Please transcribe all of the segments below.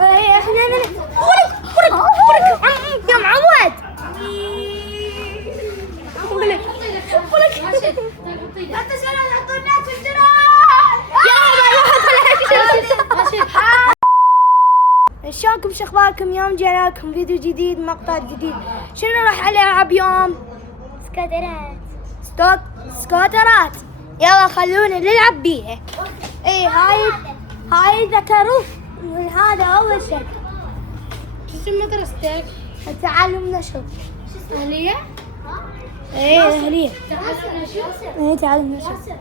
احنا فرق يا معود. شلونكم؟ شو اخباركم؟ اليوم جينا لكم فيديو جديد، مقطع جديد. شنو راح العب اليوم؟ سكوترات. يلا خلونا نلعب بيها. اي هاي ذكروا هذا اول شيء. شو اسم مدرستك؟ تعلم نشر. أهلية؟ ايه اهلية. تعلم نشر؟ ايه تعلم نشر.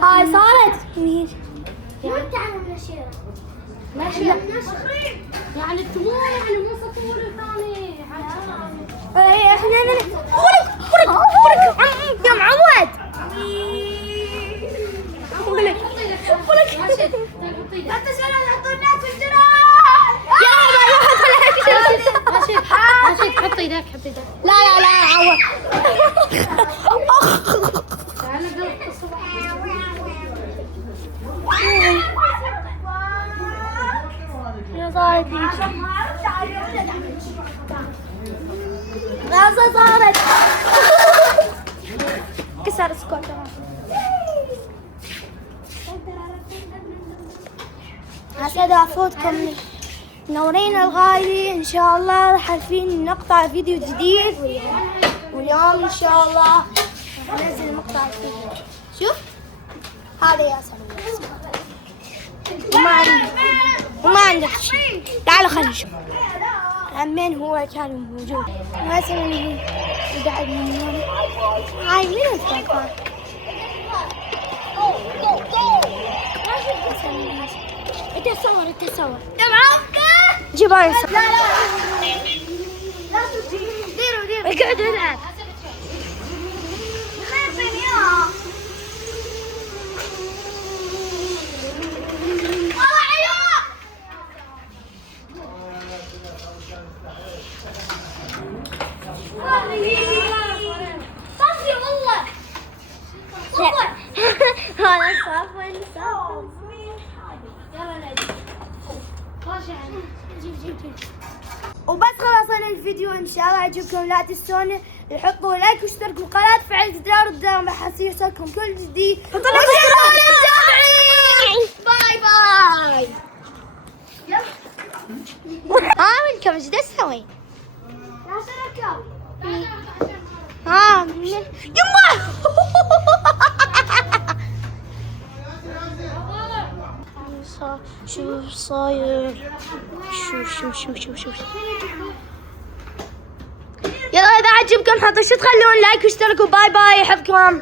هاي صارت مين؟ وين تعلم نشر؟ يعني مو سطور ثاني. ايه احنا فرق يا معود. حط ايدك. لا عوض. صارت كسر سكوتر. هسه افوتكم منورين الغالي. ان شاء الله راح عارفين نقطع فيديو جديد واليوم ان شاء الله راح انزل مقطع فيديو. شوف هذا ياسر وما عندك شيء. تعالوا خلينا نشوف عمين هو كان موجود. مثلا هو قاعد من هون. هاي مين الفرقان؟ انت تصور يا معوكة. جيب هاي صور. لا ديروا اقعد العب. صافي والله هذا صافي. وبس خلصنا الفيديو. ان شاء الله عجبكم. لا تنسون تحطوا لايك واشتركوا بالقناه وفعلوا زر الجرس راح يوصلكم كل جديد. باي وينكم ايش تسوي؟ يما شوف صاير. شوف يلا اذا عجبكم حطوا تخلون لايك واشتركوا. باي يحبكم.